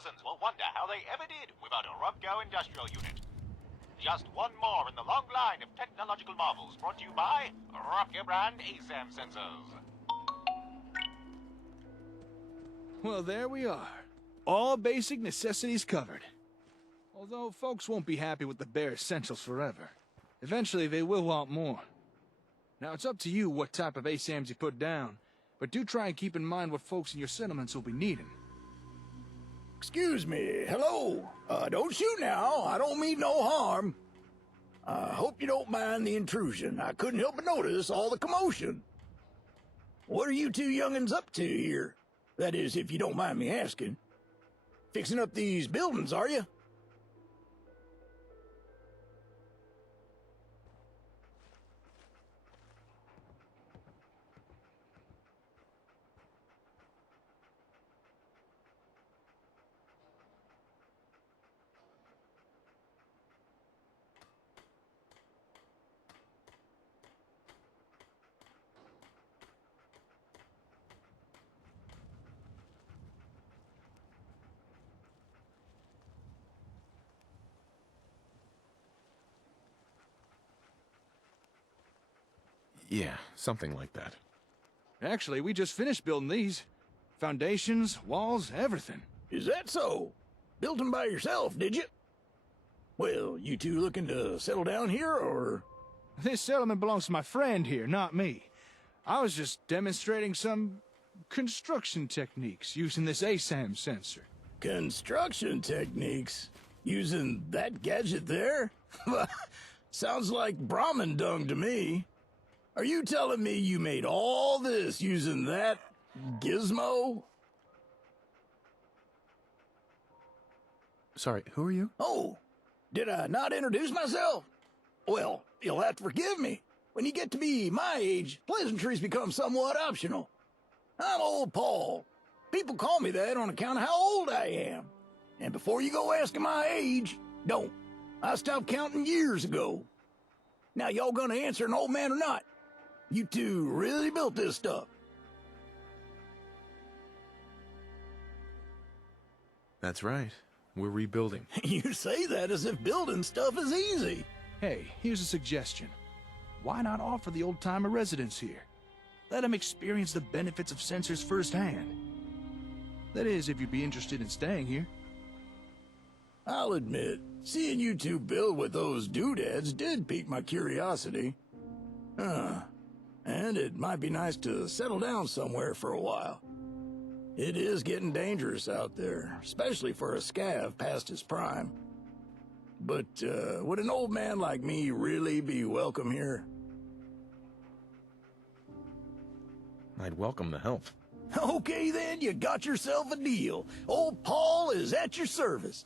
citizens will wonder how they ever did without a Robco industrial unit. Just one more in the long line of technological marvels brought to you by Robco brand ASAM sensors. Well, there we are. All basic necessities covered. Although folks won't be happy with the bare essentials forever. Eventually they will want more. Now it's up to you what type of ASAMs you put down, but do try and keep in mind what folks in your settlements will be needing. Excuse me, hello. Don't shoot now, I don't mean no harm. I hope you don't mind the intrusion. I couldn't help but notice all the commotion. What are you two young'uns up to here? That is, if you don't mind me asking. Fixing up these buildings, are you? Yeah, something like that. Actually, we just finished building these. Foundations, walls, everything. Is that so? Built them by yourself, did you? Well, you two looking to settle down here, or...? This settlement belongs to my friend here, not me. I was just demonstrating some construction techniques using this ASAM sensor. Construction techniques? Using that gadget there? Sounds like Brahmin dung to me. Are you telling me you made all this using that gizmo? Sorry, who are you? Oh, did I not introduce myself? Well, you'll have to forgive me. When you get to be my age, pleasantries become somewhat optional. I'm Old Paul. People call me that on account of how old I am. And before you go asking my age, don't. I stopped counting years ago. Now y'all gonna answer an old man or not? You two really built this stuff. That's right. We're rebuilding. You say that as if building stuff is easy. Hey, here's a suggestion. Why not offer the old-timer residents here? Let them experience the benefits of sensors firsthand. That is, if you'd be interested in staying here. I'll admit, seeing you two build with those doodads did pique my curiosity. And it might be nice to settle down somewhere for a while. It is getting dangerous out there, especially for a scav past his prime. But, would an old man like me really be welcome here? I'd welcome the help. Okay then, you got yourself a deal. Old Paul is at your service.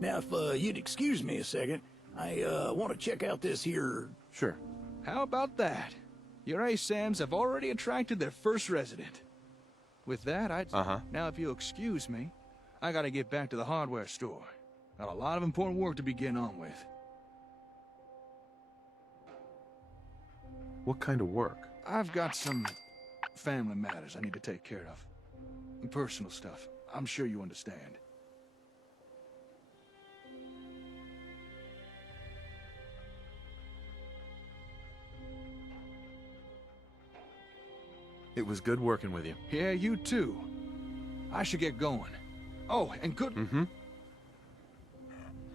Now, if you'd excuse me a second, I want to check out this here... Sure. How about that? Your ASAMs have already attracted their first resident. With that, Now, if you'll excuse me, I gotta get back to the hardware store. Got a lot of important work to begin on with. What kind of work? I've got some family matters I need to take care of. And personal stuff. I'm sure you understand. It was good working with you. Yeah, you too. I should get going. Oh, and good...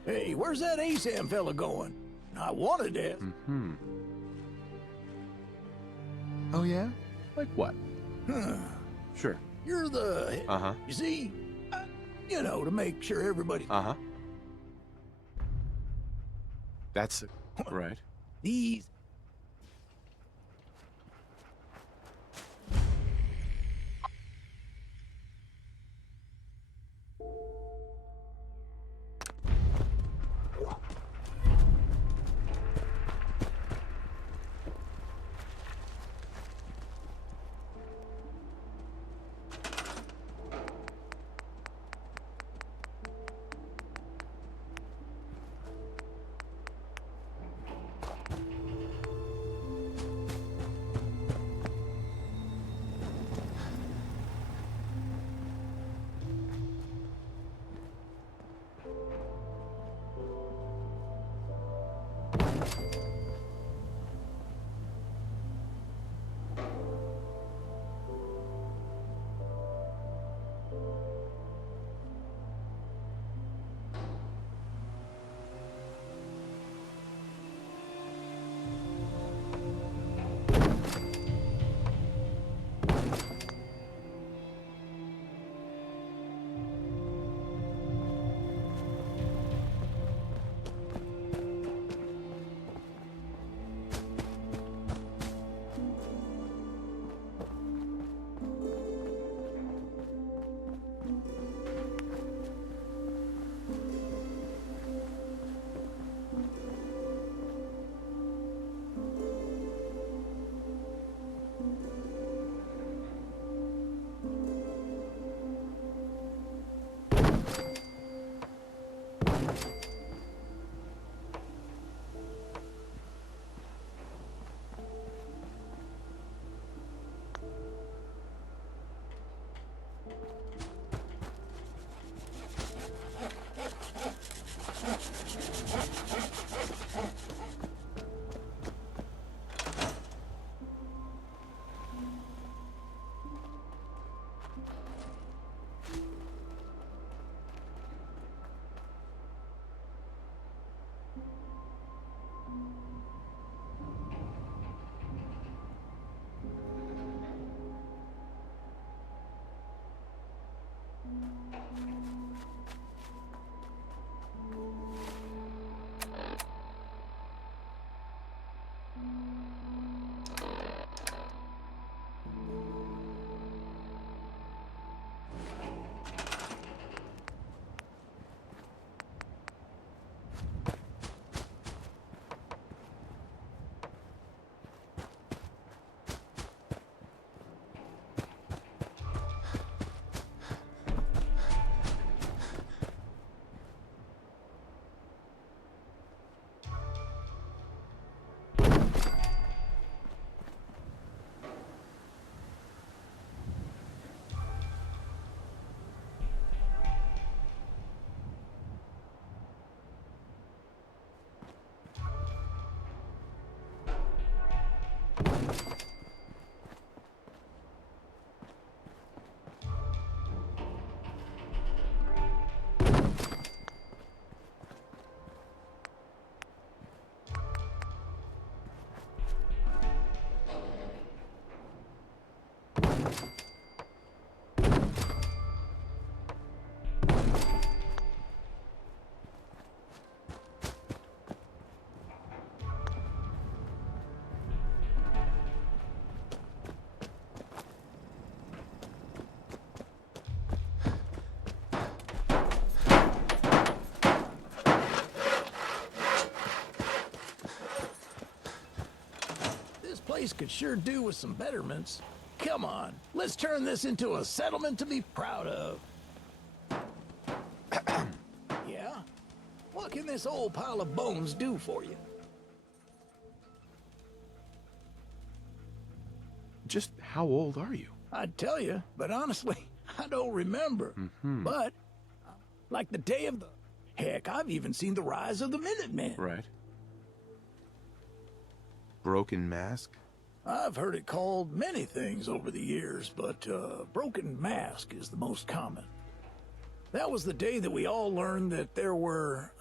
Hey, where's that ASAM fella going? I wanted that. Oh, yeah? Like what? Sure. You're the... You see? You know, to make sure everybody... That's it. Right. These... place could sure do with some betterments. Come on, let's turn this into a settlement to be proud of. Yeah? What can this old pile of bones do for you? Just how old are you? I'd tell you, but honestly, I don't remember. But, like the day of the... Heck, I've even seen the rise of the Minutemen. Right. Broken Mask? I've heard it called many things over the years, but Broken Mask is the most common. That was the day that we all learned that there were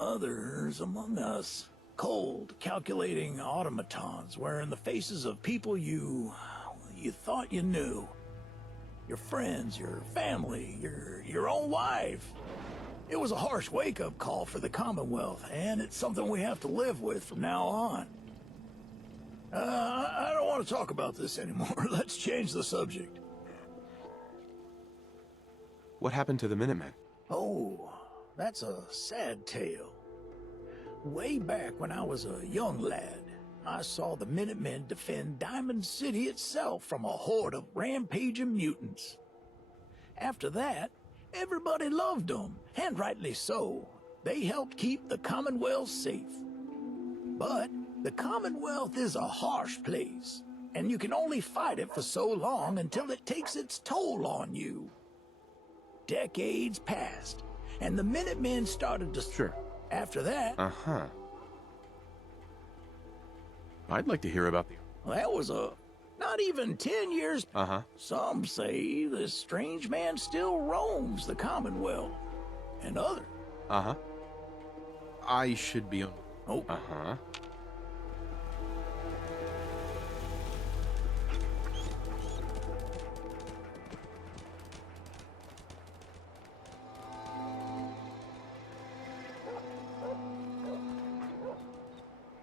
others among us. Cold, calculating automatons wearing the faces of people you thought you knew. Your friends, your family, your own wife. It was a harsh wake-up call for the Commonwealth, and it's something we have to live with from now on. I don't want to talk about this anymore. Let's change the subject. What happened to the Minutemen? Oh, that's a sad tale. Way back when I was a young lad, I saw the Minutemen defend Diamond City itself from a horde of rampaging mutants. After that, everybody loved them, and rightly so. They helped keep the Commonwealth safe. But the Commonwealth is a harsh place, and you can only fight it for so long until it takes its toll on you. Decades passed, and the Minutemen started to... Sure. After that, Uh-huh. I'd like to hear about the... that was not even 10 years. Uh-huh. Some say this strange man still roams the Commonwealth, and others. Uh-huh. I should be on... Oh, Uh-huh.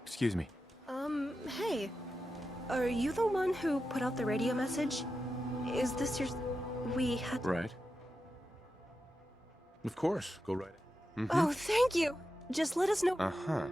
Excuse me. Hey. Are you the one who put out the radio message? Is this your... We had... Right. Of course. Go right ahead. Oh, thank you! Just let us know... Uh-huh.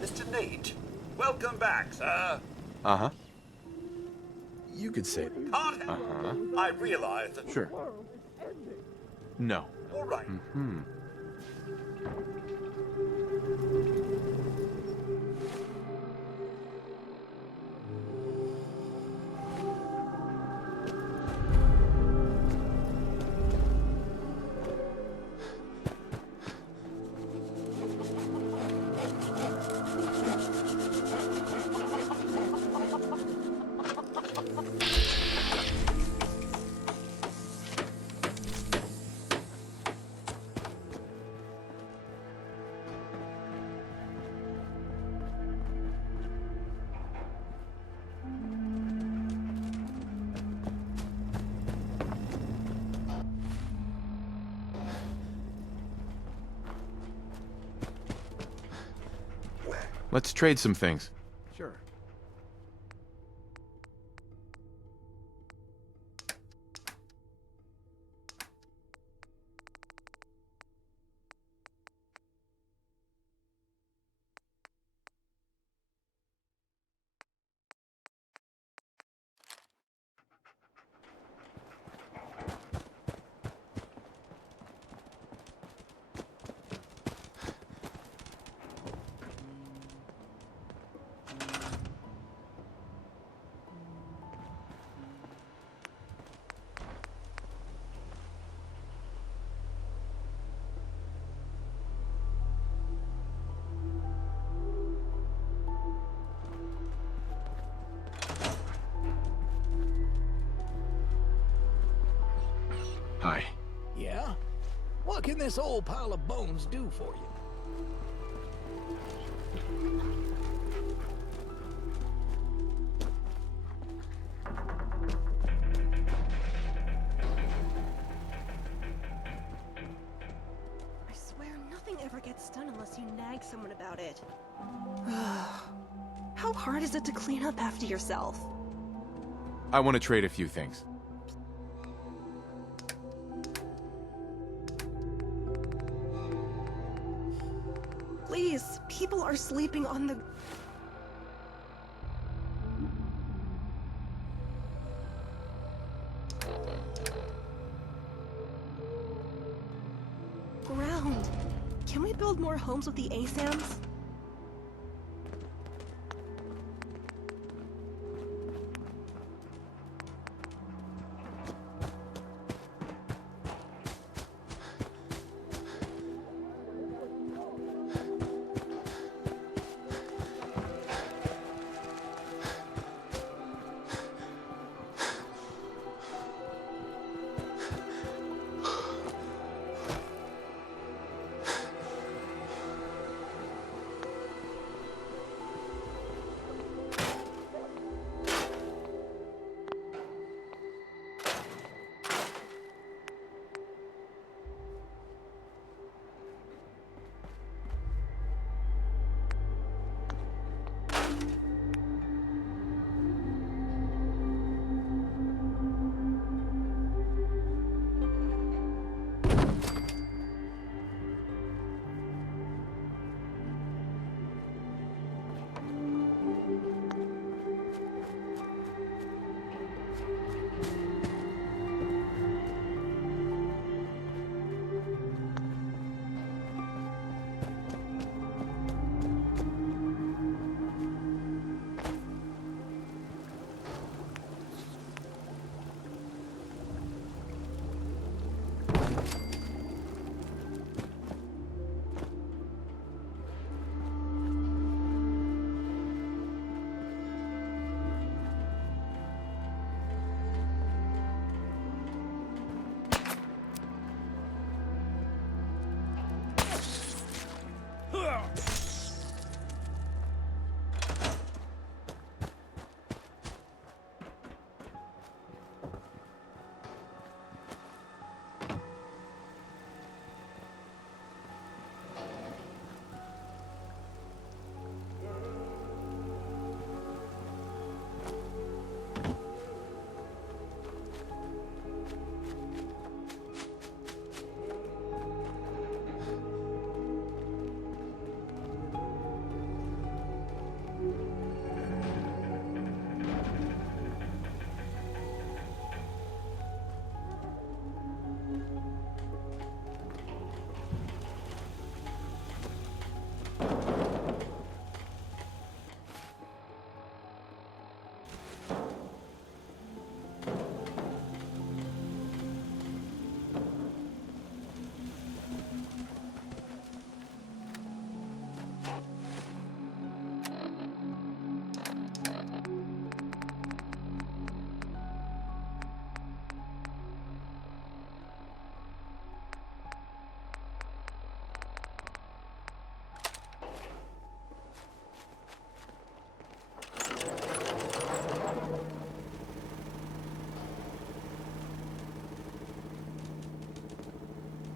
Mr. Nate, welcome back, sir. Uh-huh. You could say that. Can't help it. I realize that... Sure. No. All right. Let's trade some things. sure. Hi. Yeah? What can this old pile of bones do for you? I swear nothing ever gets done unless you nag someone about it. How hard is it to clean up after yourself? I want to trade a few things. Please, people are sleeping on the... ground. Can we build more homes with the ASAMs?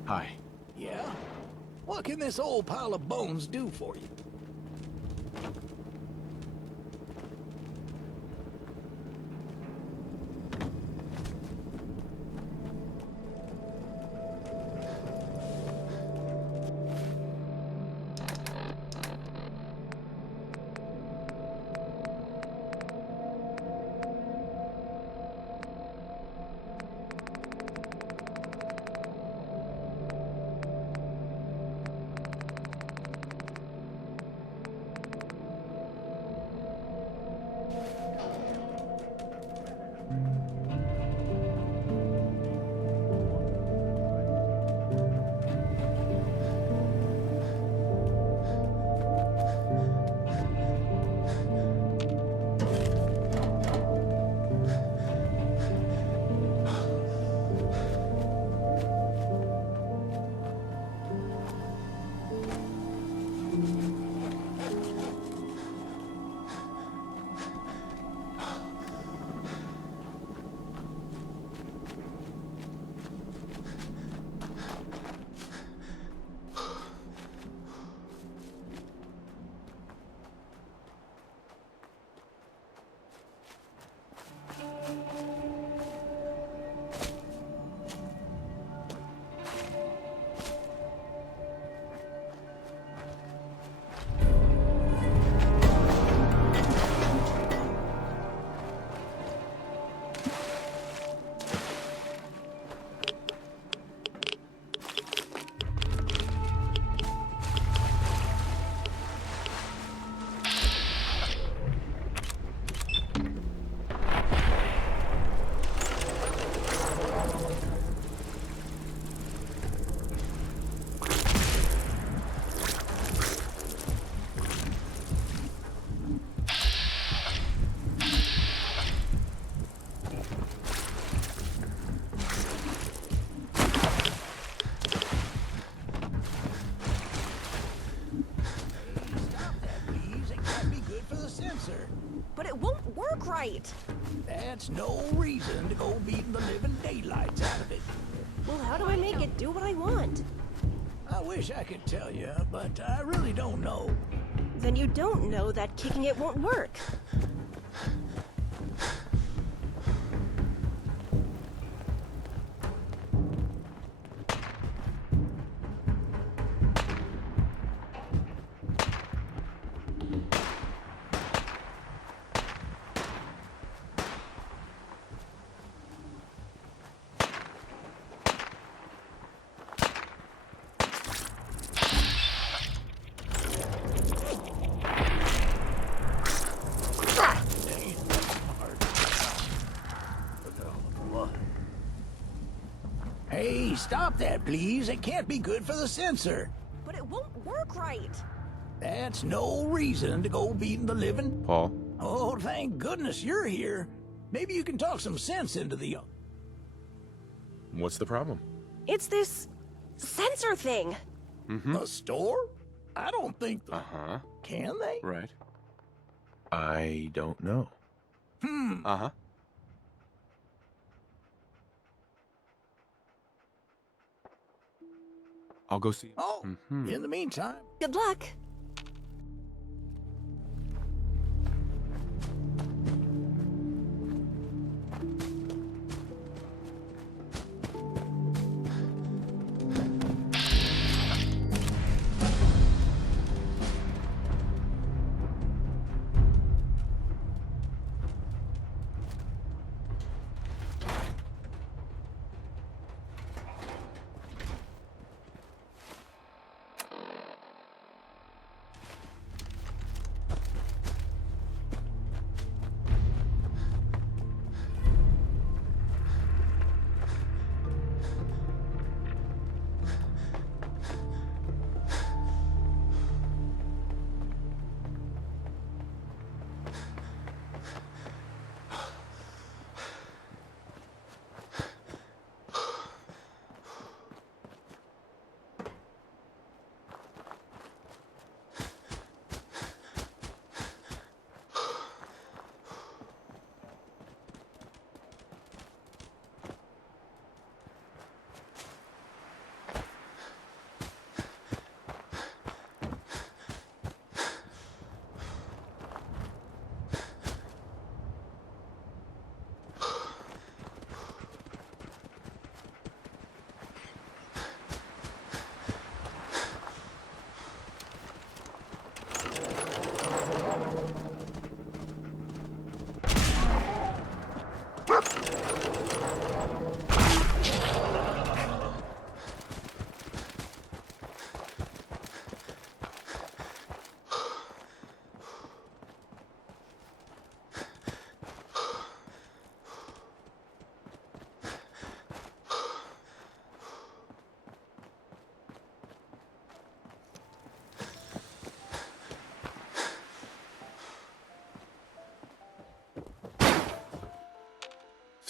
Hi. Yeah? What can this old pile of bones do for you? work right. That's no reason to go beating the living daylights out of it. Well, how do I make it do what I want? I wish I could tell you, but I really don't know. Then you don't know that kicking it won't work. Hey, stop that, please. It can't be good for the sensor. But it won't work right. That's no reason to go beating the living. Paul? Oh, thank goodness you're here. Maybe you can talk some sense into the... What's the problem? It's this sensor thing. The store? I don't think... Uh-huh. Can they? Right. I don't know. Uh-huh. I'll go see. Oh, in the meantime... Good luck.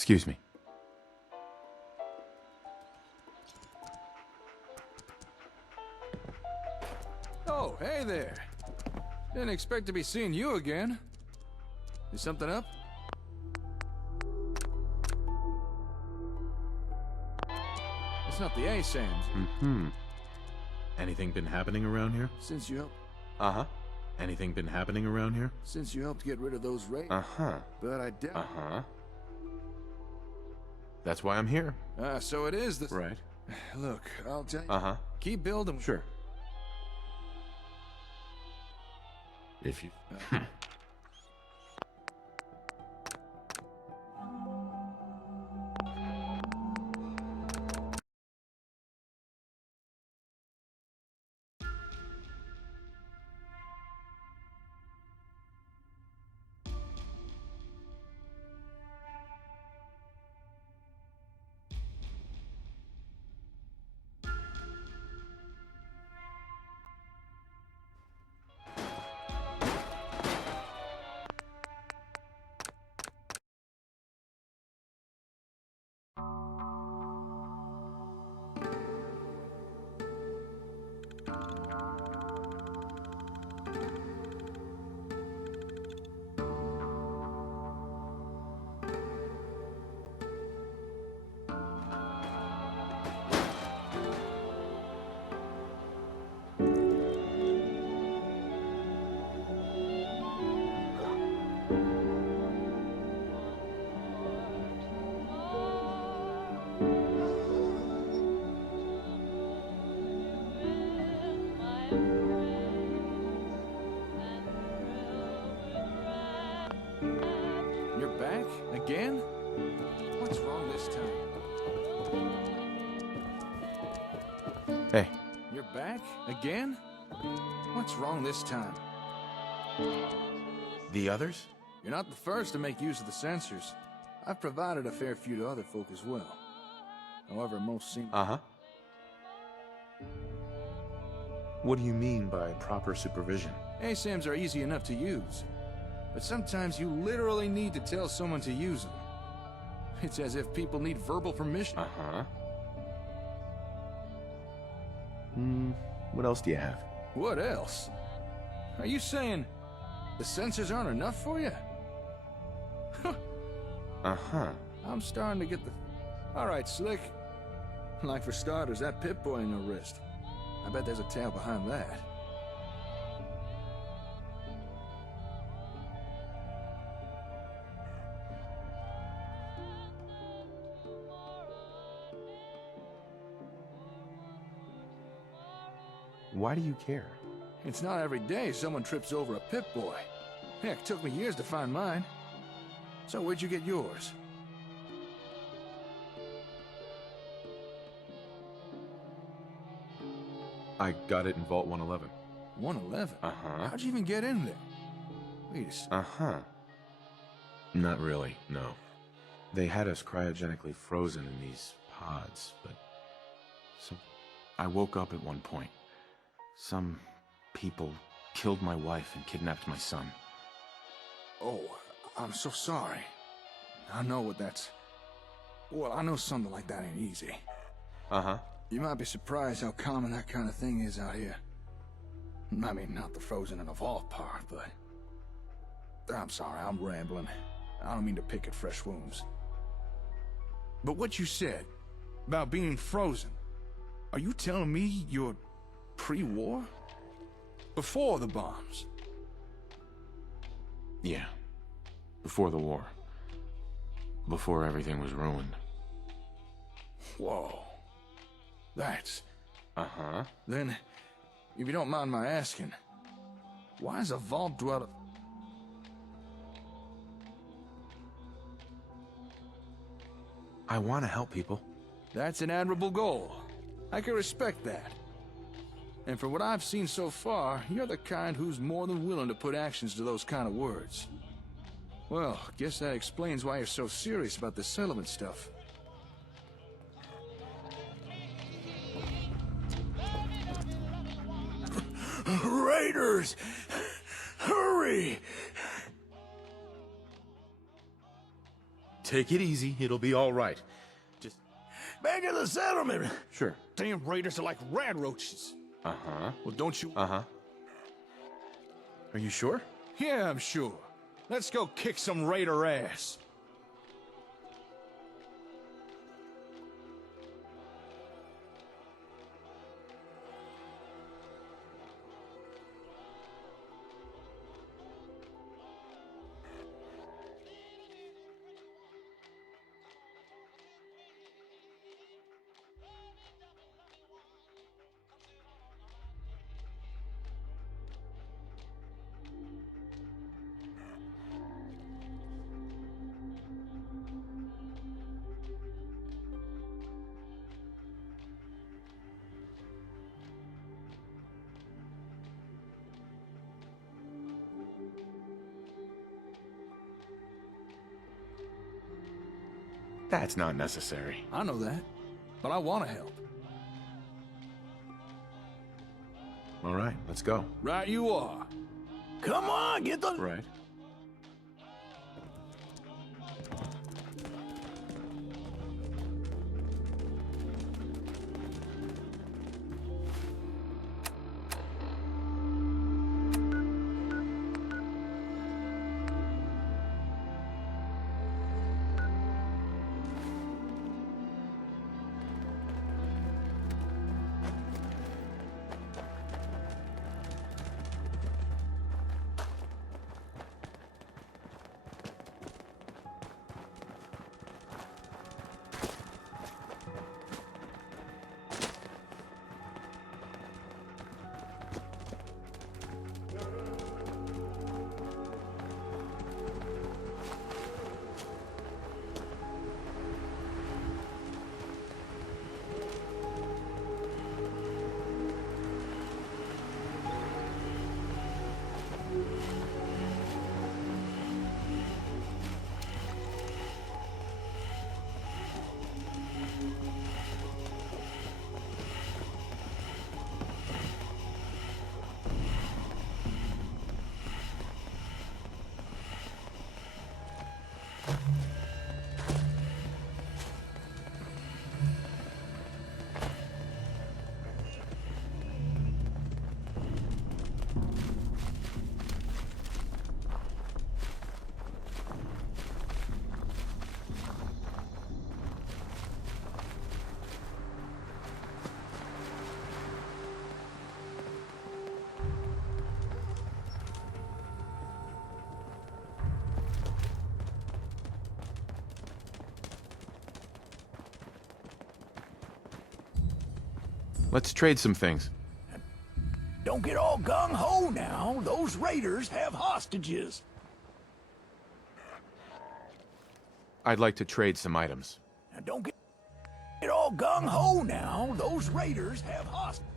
Excuse me. Oh, hey there. Didn't expect to be seeing you again. Is something up? It's not the ASAMs. Anything been happening around here? Since you helped, Uh-huh. Anything been happening around here? since you helped get rid of those raids. Uh-huh. But I doubt. Uh-huh. That's why I'm here. So it is the. Right. Look, I'll tell you. Uh-huh. Keep building. Sure. If you... Again? What's wrong this time? Hey, You're back? Again? What's wrong this time? the others? You're not the first to make use of the sensors. I've provided a fair few to other folk as well. However, most seem... Uh-huh. What do you mean by proper supervision? ASAMs are easy enough to use. But sometimes you literally need to tell someone to use them. It's as if people need verbal permission. Uh-huh. What else do you have? What else? Are you saying the sensors aren't enough for you? Uh-huh. I'm starting to get the... All right, Slick. Like for starters, that Pip-Boy in your wrist. I bet there's a tale behind that. Why do you care? It's not every day someone trips over a Pip-Boy. Heck, took me years to find mine. So where'd you get yours? I got it in Vault 111. 111? Uh-huh. How'd you even get in there? Wait a second. Uh-huh. Not really, no. They had us cryogenically frozen in these pods, but... I woke up at one point. Some people killed my wife and kidnapped my son. Oh, I'm so sorry. I know what that's... Well, I know something like that ain't easy. Uh-huh. You might be surprised how common that kind of thing is out here. I mean, not the frozen in a vault part, but... I'm sorry, I'm rambling. I don't mean to pick at fresh wounds. But what you said about being frozen, are you telling me you're pre-war? Before the bombs? Yeah. Before the war. Before everything was ruined. Whoa. That's... Uh-huh. Then, if you don't mind my asking, why is a vault dweller... I want to help people. That's an admirable goal. I can respect that. And from what I've seen so far, you're the kind who's more than willing to put actions to those kind of words. Well, guess that explains why you're so serious about the settlement stuff. Raiders! Hurry! Take it easy. It'll be all right. Just... Back in the settlement! Sure. Damn raiders are like rad roaches. Uh-huh. Well, don't you... Uh-huh. Are you sure? Yeah, I'm sure. Let's go kick some raider ass. That's not necessary. I know that, but I want to help. All right, let's go. Right you are. Come on, get the... Right. Let's trade some things. Don't get all gung-ho now. Those raiders have hostages. I'd like to trade some items. Now, don't get all gung-ho now. Those raiders have hostages.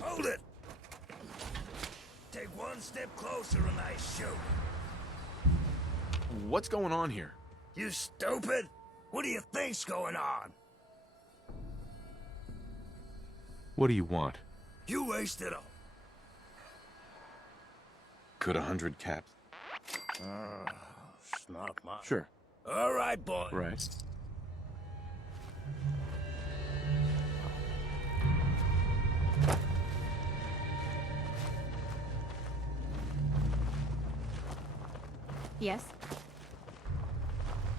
Hold it! Take one step closer and I shoot. What's going on here? You stupid! What do you think's going on? What do you want? You wasted a... Could 100 caps? Not much. Sure. All right, boy. Right. Yes?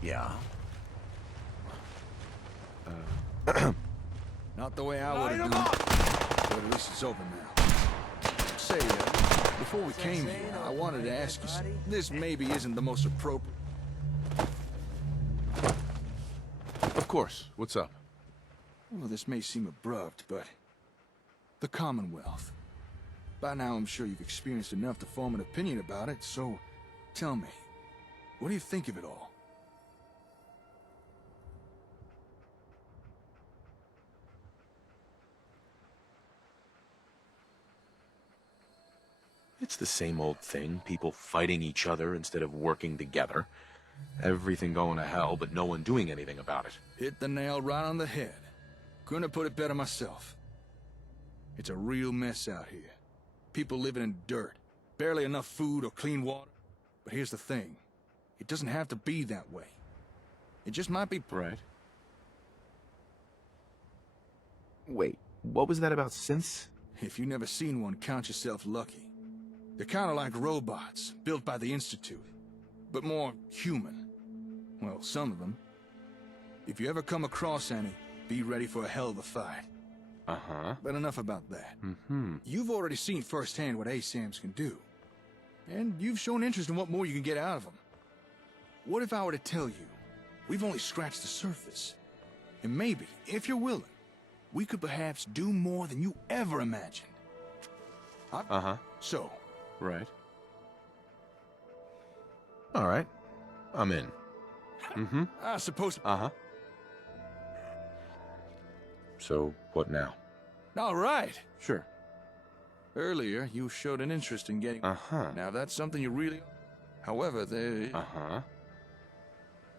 Yeah. Not the way I would have done it, but at least it's open now. Say, before we came here, I wanted to ask you something. This maybe isn't the most appropriate. Of course. What's up? Well, this may seem abrupt, but... the Commonwealth. By now, I'm sure you've experienced enough to form an opinion about it, so... tell me, what do you think of it all? It's the same old thing. People fighting each other instead of working together. Everything going to hell, but no one doing anything about it. Hit the nail right on the head. Couldn't have put it better myself. It's a real mess out here. People living in dirt. Barely enough food or clean water. But here's the thing. It doesn't have to be that way. It just might be... Right. Wait, what was that about synths? If you've never seen one, count yourself lucky. They're kind of like robots, built by the Institute. But more human. Well, some of them. If you ever come across any, be ready for a hell of a fight. Uh-huh. But enough about that. Mm-hmm. You've already seen firsthand what ASAMs can do. And you've shown interest in what more you can get out of them. What if I were to tell you, we've only scratched the surface? And maybe, if you're willing, we could perhaps do more than you ever imagined. Uh-huh. So, Right. All right. I'm in. Mm-hmm. I suppose... Uh-huh. So, what now? All right. Sure. Earlier, you showed an interest in getting... Uh-huh. Now, if that's something you really... However, the Uh-huh.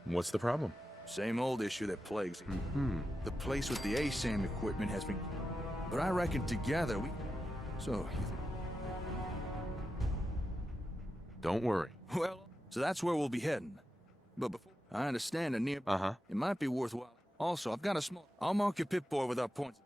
What's the problem? same old issue that plagues you. Mm-hmm. The place with the ASAM equipment has been... But I reckon together we... So, you think... Don't worry. Well, so that's where we'll be heading. But before... I understand a near... Uh-huh. It might be worthwhile. Also, I've got a small... I'll mark your Pip-Boy with our points.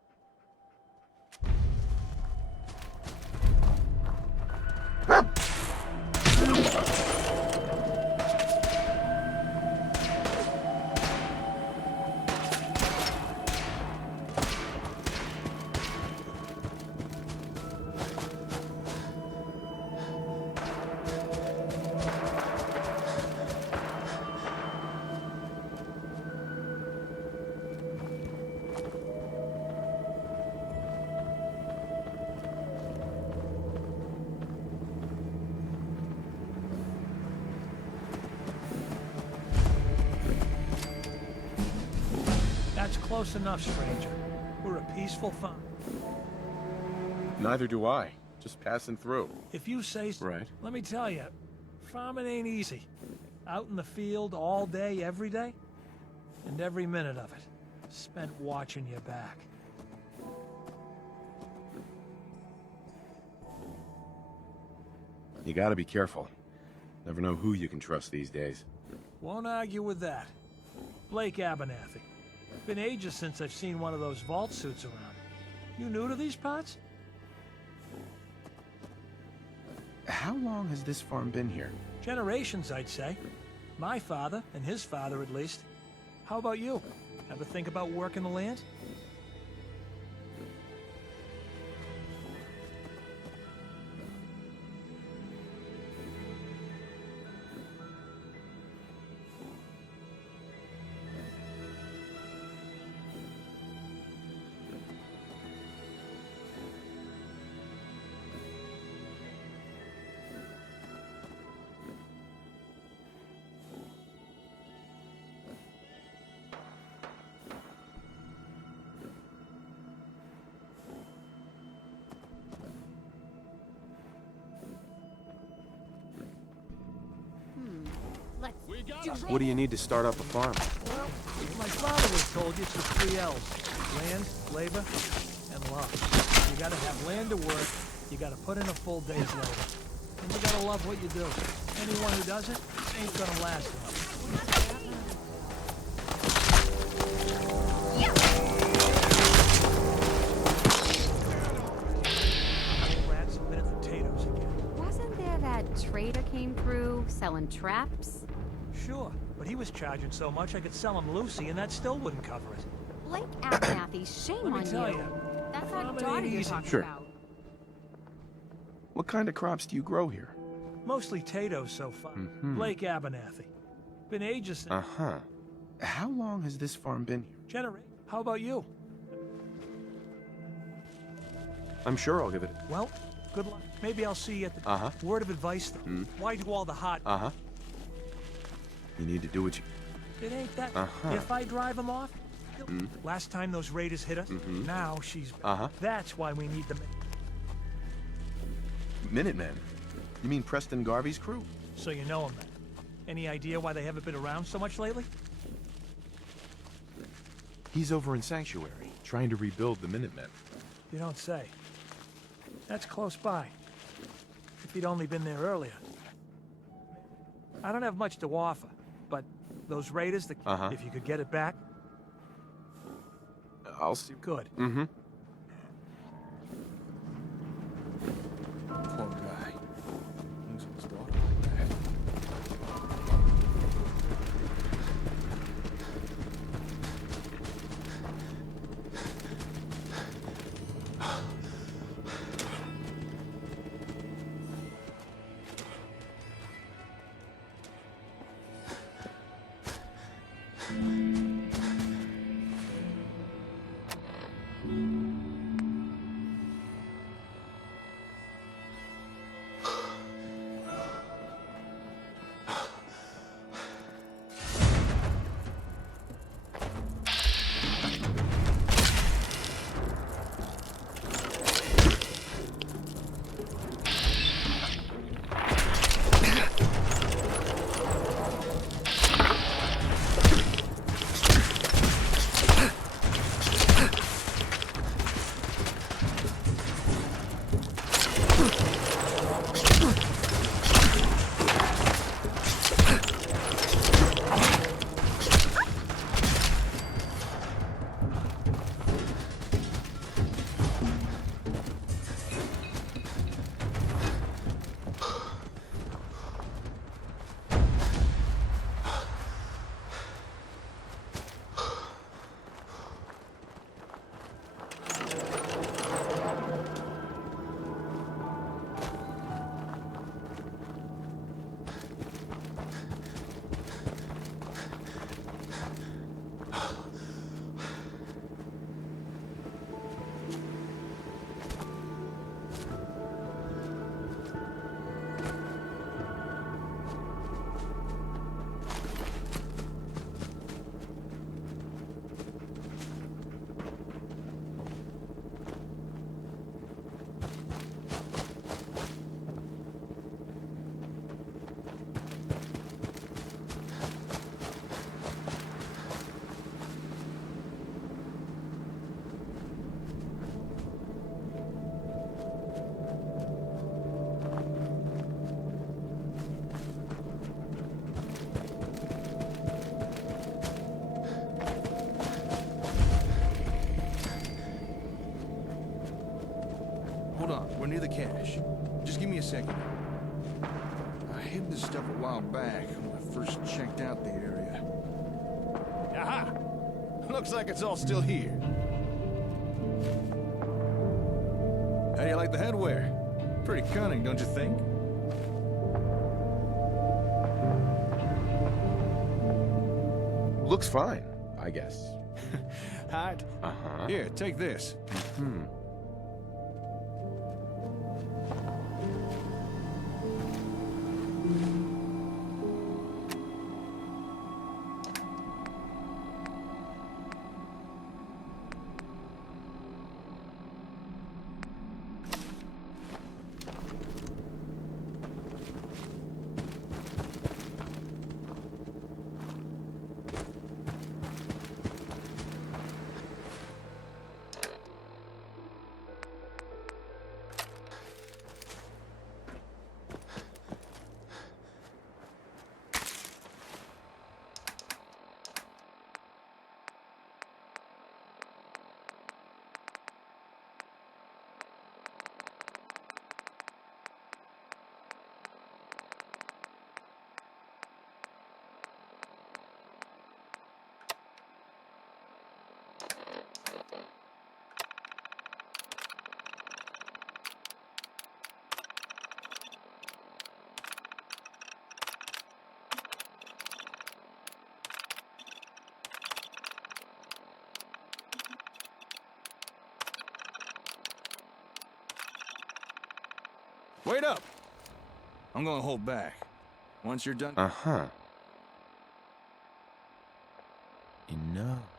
That's close enough, stranger. We're a peaceful fun. Neither do I. Just passing through. If you say so. Right. Let me tell you, farming ain't easy. Out in the field all day, every day. And every minute of it spent watching your back. You gotta be careful. Never know who you can trust these days. Won't argue with that. Blake Abernathy. Been ages since I've seen one of those vault suits around. You new to these parts? How long has this farm been here? Generations, I'd say. My father, and his father at least. How about you? Ever think about working the land? What do you need to start up a farm? Well, my father was told you it's the 3 L's. Land, labor, and love. You gotta have land to work, you gotta put in a full day's labor. And you gotta love what you do. Anyone who doesn't ain't gonna last long. Rats have been at potatoes again. Wasn't there that trader came through selling traps? Sure, but he was charging so much I could sell him Lucy and that still wouldn't cover it. Blake Abernathy, shame Let me on tell you. you, That's our farming daughter ain't you're easy. talking Sure. about. What kind of crops do you grow here? Mostly potatoes so far. Blake Abernathy. Been ages since... Uh-huh. How long has this farm been here? How about you? I'm sure I'll give it. Well, good luck. Maybe I'll see you at the... Uh-huh. Word of advice, though. Why do all the hot... Uh-huh. You need to do what you... It ain't that... Uh-huh. If I drive him off... Last time those raiders hit us, now she's... Uh-huh. That's why we need the... Minutemen? You mean Preston Garvey's crew? So you know them then. Any idea why they haven't been around so much lately? He's over in Sanctuary, trying to rebuild the Minutemen. You don't say. That's close by. If he'd only been there earlier. I don't have much to offer, but those raiders, if you could get it back, I'll see. good. Mm-hmm. Poor guy. Losing his daughter like that. you the cash. Just give me a second. I hid this stuff a while back when I first checked out the area. Aha! Looks like it's all still here. How do you like the headwear? Pretty cunning, don't you think? Looks fine, I guess. Hide? Uh-huh. Here, take this. Wait up! I'm gonna hold back. Once you're done... Uh-huh. Enough.